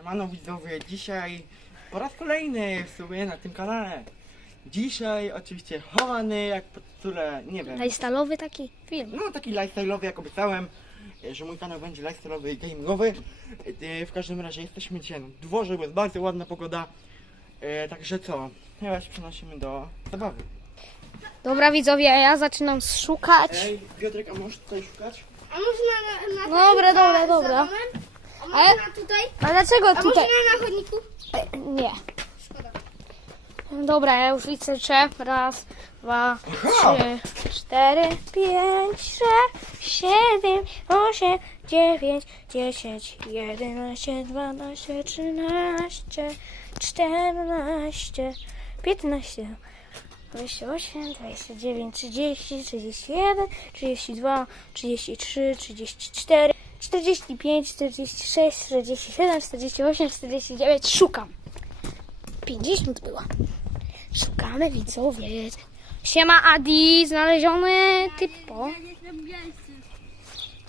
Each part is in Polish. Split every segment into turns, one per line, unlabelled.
Siemano widzowie, dzisiaj po raz kolejny w sumie na tym kanale. Dzisiaj oczywiście chowany jak pod które, nie wiem,
Lifestyle'owy taki film.
no taki lifestyle'owy jak obiecałem, że mój kanał będzie lifestyle'owy i gamingowy. E, W każdym razie jesteśmy dzisiaj na dworze, bo jest bardzo ładna pogoda. E, Także co, chyba się przenosimy do zabawy.
Dobra widzowie, ja zaczynam szukać.
Ej, Piotrek, a możesz tutaj szukać?
A można na, na
Dobra, dobra, dobra.
A
Ale-
na tutaj?
A dlaczego
A
tutaj?
można na chodniku?
E, Nie.
Szkoda.
Dobra, ja już liczę. Raz, dwa, trzy, cztery, pięć, sześć, siedem, osiem, dziewięć, dziesięć, jedenaście, dwanaście, trzynaście, czternaście, piętnaście. 28, 29, 30, 31, 32, 33, 34, 45, 46, 47, 48, 49. Szukam. 50 była. Szukamy widzowie. Siema Adi, znaleziony typo.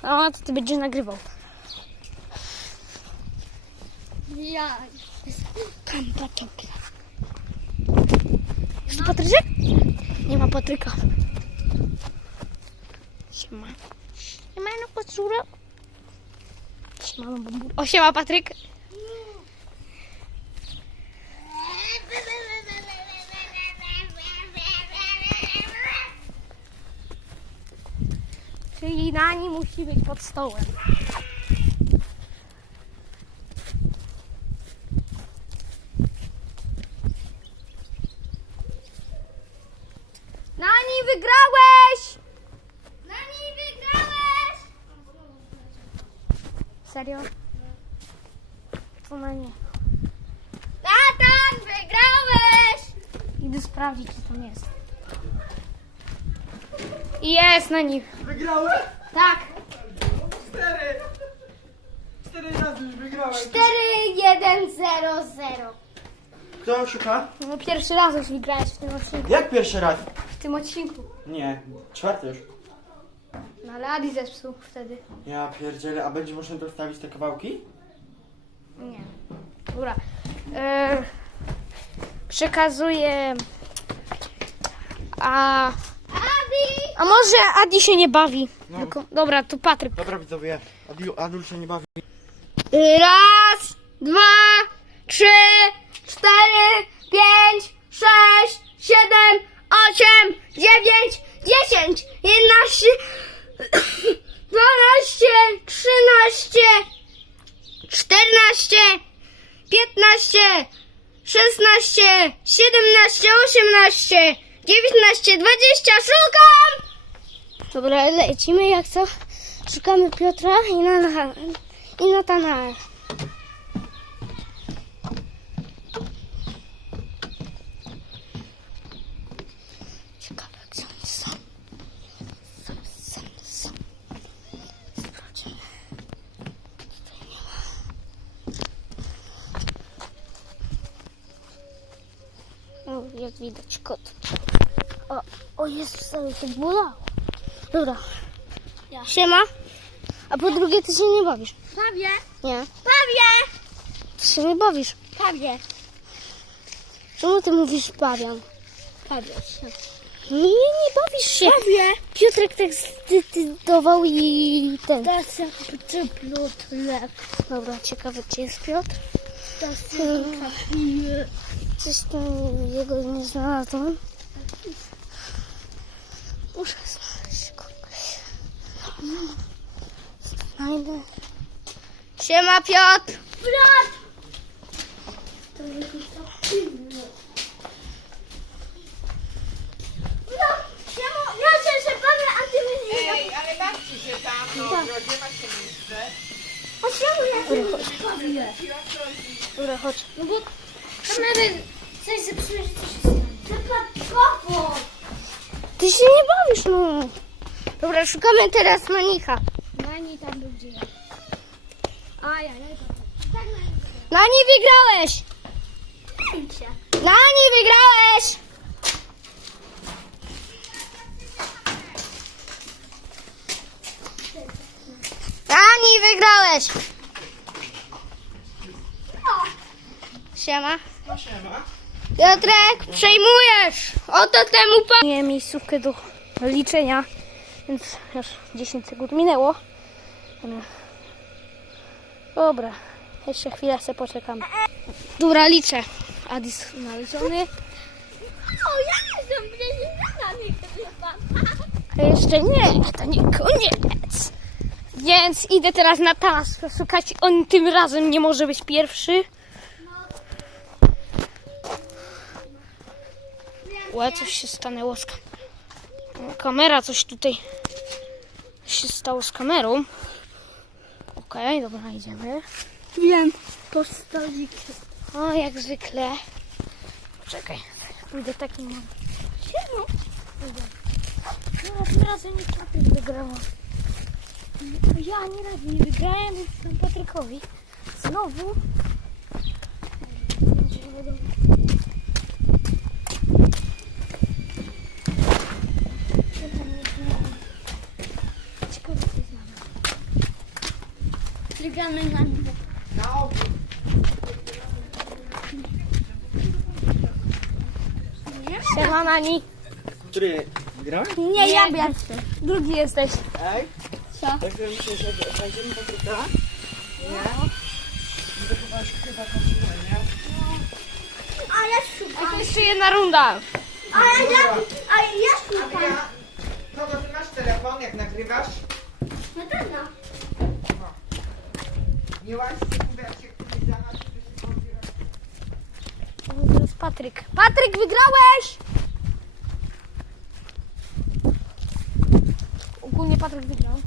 A, to ty będziesz nagrywał.
Ja.
Tam Patryk. Jest tu Patryczek? Nie ma Patryka. Siema. Siema, no kocura. Siema, no bambu. O, siema Patryk. Czyli Nani musi być pod stołem. Nani, wygrałeś!
Nani, wygrałeś!
Serio? Co na nie?
Tatan, wygrałeś!
Idę sprawdzić, co tam jest. Jest na nich.
Wygrałem?
Tak.
Cztery! Cztery razy już wygrałem.
4, 1, 0, 0.
Kto szuka?
No pierwszy raz już wygrałeś w tym odcinku.
Jak pierwszy raz?
W tym odcinku.
Nie, czwarty już.
No ale Adi zepsuł wtedy.
Ja pierdzielę, a będzie można dostawić te kawałki?
Nie. Dobra. E, przekazuję. A,
Adi!
a może Adi się nie bawi?
No.
Tylko, dobra, to Patryk.
Dobra widzowie, Adil, Adul się nie bawi.
Raz, dwa, trzy, cztery, pięć, sześć, siedem, osiem, dziewięć, dziesięć, jedenaście, dwanaście, trzynaście, czternaście, piętnaście, szesnaście, siedemnaście, osiemnaście, dziewiętnaście, dwadzieścia. Szukam! Dobra, lecimy jak co? Szukamy Piotra i na i Natanael. Ciekawe, gdzie oni są. Są, są, są. Sprawdźmy. Tutaj nie ma. O, jak widać kot. O, o jest cały się bolało. Dobra. Siema. A po drugie, ty się nie bawisz.
Pawie,
Nie.
pawie,
Ty się nie bawisz.
pawie.
Czemu ty mówisz bawiam?
Pawie się.
Nie, nie bawisz się. Bawię. Piotrek tak zdecydował i ten.
Das jak.
Dobra, ciekawe gdzie jest Piotr. Coś tam jego nie znalazłem. Muszę znaleźć kogoś. Znajdę. Siema Piotr.
Brat! To jakiś tam inny. No, ja się, że pana, a ty mnie nie
Ej, ale bawcie się tam, no,
Tak.
gdzie macie miejsce?
A czemu ja się nie bawię?
Dobra, chodź.
No bo kamery coś zepsuje, że coś. Przypadkowo!
Ty się nie bawisz, no. Dobra, szukamy teraz Manicha.
Nani tam był gdzie ja. A ja nie Tak
Nani, wygrałeś!
na się.
Nani, wygrałeś! Nani, wygrałeś! Siema.
No siema.
Piotrek, przejmujesz! Oto temu pan... Nie, miejscówkę do liczenia, więc już 10 sekund minęło. Dobra, jeszcze chwilę sobie poczekamy. Dobra, liczę. Adis znaleziony.
O, ja jestem bliźniakami chyba.
A jeszcze nie, to nie koniec. Więc idę teraz na taras szukać. On tym razem nie może być pierwszy. Łe, coś się stanęło z kam- kamera, coś tutaj się stało z kamerą. Okej, dobra, idziemy.
Wiem, to stolik.
O, jak zwykle. Czekaj, pójdę takim.
Siema.
No, tym razem nie Patryk wygrała. Ja nie raz nie wygrałem, więc dam Patrykowi. Znowu. Ciekawe, co znam.
Czekamy na mnie.
Na obu.
Siema, Nani.
Który grałeś?
Nie, ja pierwszy. Drugi jesteś.
Ej.
Co?
Tak że myślę, że znajdziemy Patryka. Nie. No to chyba chyba kończymy, nie?
A ja szukam.
To jeszcze jedna runda.
A ja, a ja szukam.
Ja. Kogo ty masz telefon, jak nagrywasz?
Na pewno.
Nie łaź się, kurde, jak się kurde zaraz, to się podbiera.
To jest Patryk. Patryk, wygrałeś! Ogólnie Patryk wygrał.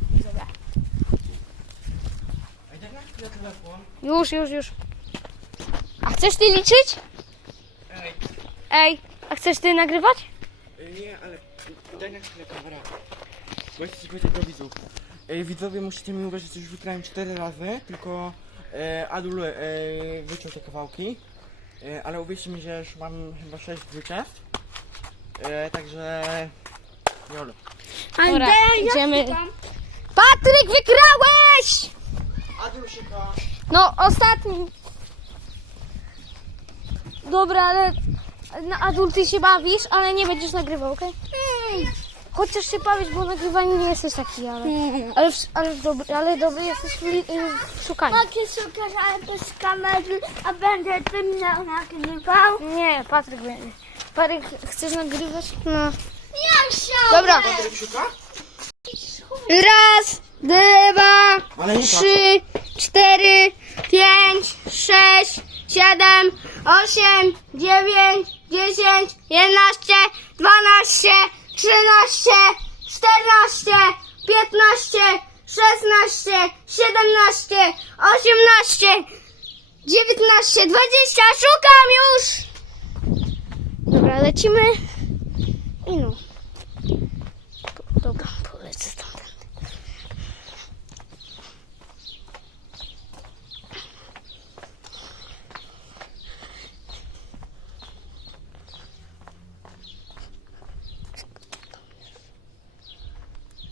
Telefon.
Już, już, już. A chcesz ty liczyć?
Ej.
Ej, a chcesz ty nagrywać?
Nie, ale daj na chwilę kamera. Bo powiedzieć do widzów. Ej, widzowie, musicie mi uwierzyć, że już wygrałem 4 razy, tylko e, Adul e, wyciął te kawałki. E, ale uwierzcie mi, że już mam chyba 6 zwycięstw. E, także... Jolo.
A
Dobra,
ja
idziemy. Patryk, wygrałeś! No, ostatni. Dobra, ale na adult ty się bawisz, ale nie będziesz nagrywał, okej? Chociaż się bawić, bo nagrywanie nie jesteś taki, ale... Ale, ale, dobry, ale dobry jesteś w, li- w szukaniu.
Mogę szukać, ale bez kamery, a będę tym miał nagrywał.
Nie, Patryk będzie. Patryk, chcesz nagrywać? No.
Ja chciałem.
Dobra.
Patryk szuka?
Raz, dwa, trzy, cztery, pięć, sześć, siedem, osiem, dziewięć, dziesięć, jedenaście, dwanaście, trzynaście, czternaście, piętnaście, szesnaście, siedemnaście, osiemnaście, dziewiętnaście, dwadzieścia. Szukam już! Dobra, lecimy. I no. Dobra, polecę stąd.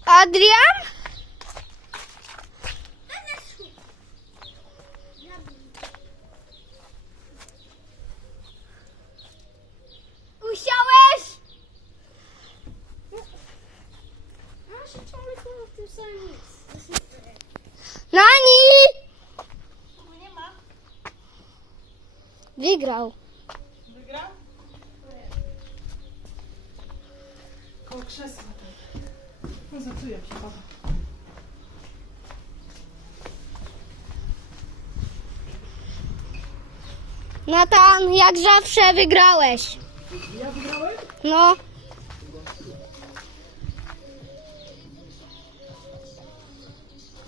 Adrian? Usiałeś?
Ja się ciągle chyba w tym samym miejscu.
Nani!
Nie ma.
Wygrał.
Wygrał? Koło krzesła. No zatuję się, baba.
Natan, jak zawsze wygrałeś.
Ja wygrałem?
No.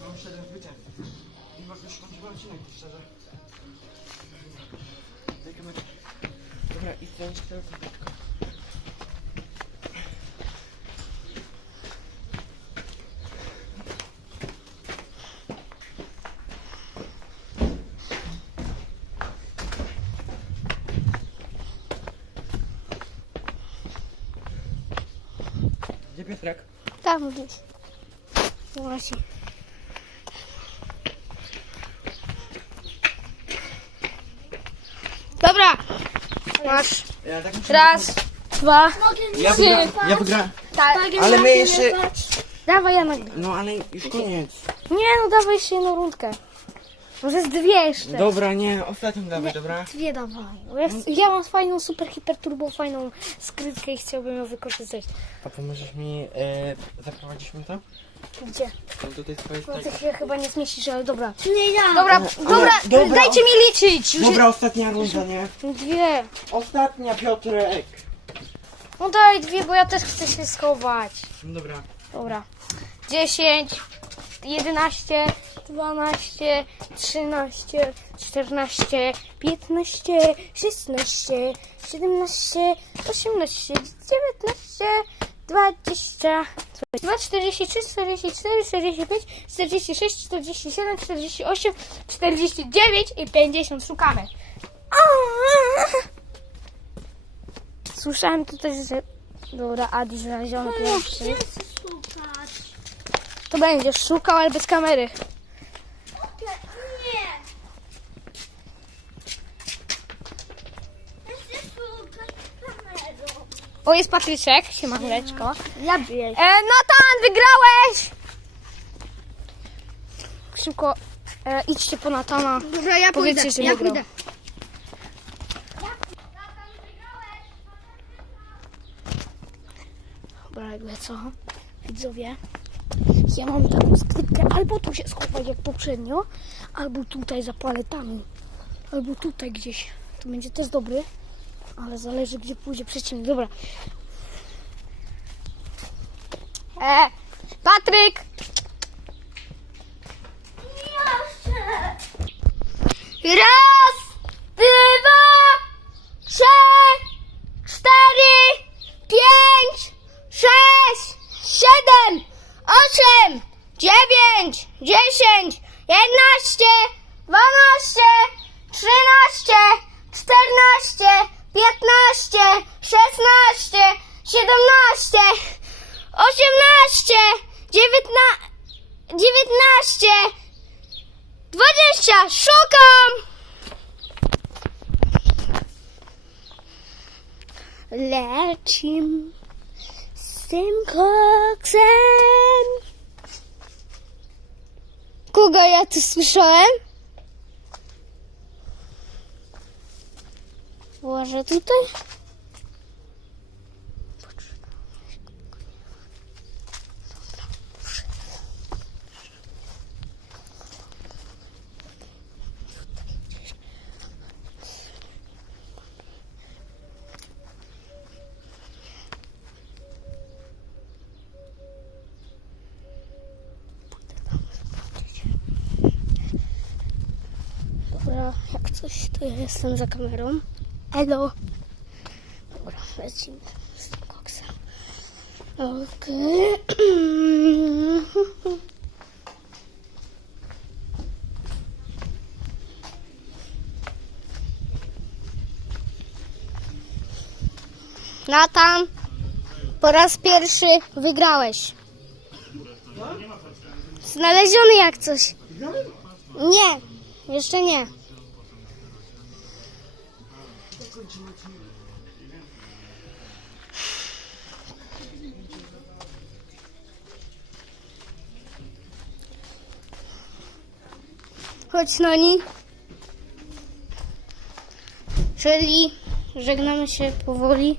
Mam 7 zwycięstw. I już kończymy odcinek, szczerze. Dobra, i zdjąć telefon tylko. Gdzie Piotrek?
Tam gdzieś. Właśnie. Dobra. Masz
Ja tak muszę-
raz, dwa,
Ja
trzy.
wygra... Ja wygra...
Tak.
Ale my jeszcze...
Dawaj, ja nagrywam.
No ale już koniec.
Nie, no dawaj jeszcze jedną rundkę. Może z dwie jeszcze.
Dobra, nie, ostatnią dawaj, dobra?
Dwie dawaj. Bo Ja, ja mam fajną, super, hiper, turbo, fajną skrytkę i chciałbym ją wykorzystać.
A pomożesz mi e, zaprowadzić mi to?
Gdzie?
Tam tutaj twoje
No
tak.
ty się chyba nie zmieścisz, ale dobra.
Nie ja.
Dobra,
Ale-
dobra,
dobra.
dajcie mi liczyć. Już
Dobra, ostatnia runda, nie?
Dwie.
Ostatnia, Piotrek.
No daj dwie, bo ja też chcę się schować.
No Dobra.
Dobra. 10, 11, 12, 13, 14, 15, 16, 17, 18, 19, 20, 22, 43, 44, 45, 46, 47, 48, 49 i 50. Szukamy. Słyszałem tutaj, że... Dobra, Adi znaleziony pierwszy.
Chcę szukać.
To będziesz szukał, ale bez kamery. O, jest Patryczek. Siema, chwileczko.
Ja biję.
E, Natan, wygrałeś! Szybko, e, idźcie po Natana.
Dobra, ja
Powiedzcie,
pójdę.
że
ja
wygrał.
pójdę.
Dobra, jakby co? Widzowie, ja mam taką skrytkę. Albo tu się schowaj jak poprzednio, albo tutaj za paletami. Albo tutaj gdzieś. To będzie też dobry, ale zależy gdzie pójdzie przeciwnik. Dobra. E, Patryk! Raz, dwa, trzy, cztery, pięć, sześć, siedem, osiem, dziewięć, dziesięć, jedenaście, dwanaście, trzynaście, czternaście, piętnaście, szesnaście, siedemnaście, osiemnaście, dziewiętna, dziewiętnaście, dwadzieścia. Szukam! Lecim z tym koksem. Kogo ja tu słyszałem? Może tutaj? Dobra, jak coś, ja jestem za kamerą. Elo. Dobra, lecimy z tym koksem. Okej. Natan, po raz pierwszy wygrałeś. Znaleziony jak coś. Nie, jeszcze nie. Chodź Nani. Czyli żegnamy się powoli.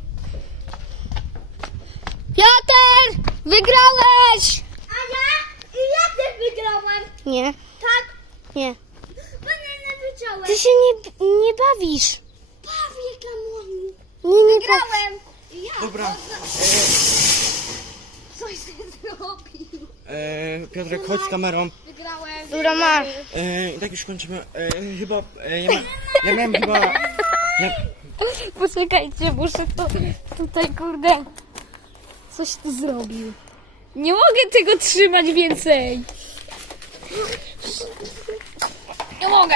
Piotr! Wygrałeś!
A ja? I ja też wygrałem.
Nie,
Tak.
nie.
Banana wyciąłem.
Ty się nie, nie bawisz.
Prawie kamoni.
Nie, nie.
Wygrałem. Ja.
Dobra.
Coś ty zrobił.
E, Piotrek, chodź z kamerą.
Wygrałem.
Dobra, masz.
E, I tak już kończymy. E, chyba... E, ja, ma, ja miałem chyba... Ja,
Poczekajcie, muszę to tutaj, kurde, coś tu zrobił. Nie mogę tego trzymać więcej. Nie mogę.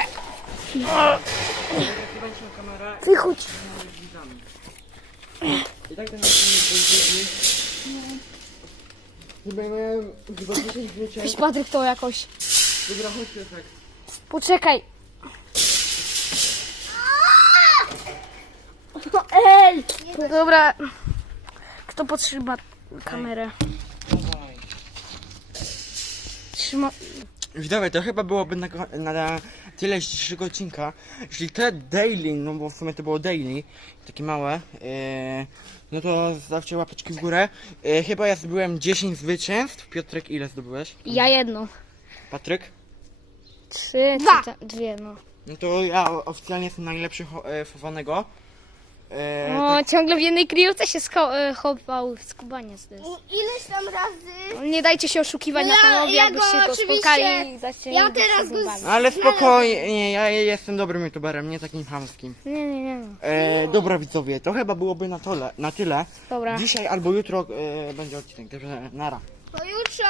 Wyłączmy kamerę
Wychodź.
i tak ten odcinek będzie. Chyba ja miałem chyba 10 wiecie.
Weź Patryk to jakoś.
Dobra, chodź Piotrek.
Poczekaj. Dobra. Kto potrzyma kamerę?
Dawaj.
Trzyma...
Widzowie, to chyba byłoby na, na tyle z dzisiejszego odcinka. Jeśli te daily, no bo w sumie to było daily, takie małe, e, no to zostawcie łapeczki w górę. E, chyba ja zdobyłem 10 zwycięstw. Piotrek, ile zdobyłeś?
Ja jedno.
Patryk?
Trzy,
Dwa.
czy ta- dwie, no.
No to ja oficjalnie jestem najlepszy cho- e, chowanego. E,
O, ciągle w jednej kryjówce się e, chował w skubaniec.
Ileś tam razy.
Nie dajcie się oszukiwać
No
na kanałie,
ja
jakbyście
go
spotkali
ja teraz go.
Ale spokojnie, ja jestem dobrym youtuberem, nie takim chamskim.
Nie, nie, nie. no.
E, dobra widzowie, to chyba byłoby na, tole, na tyle.
Dobra.
Dzisiaj albo jutro e, będzie odcinek, także nara.
Pojutrze.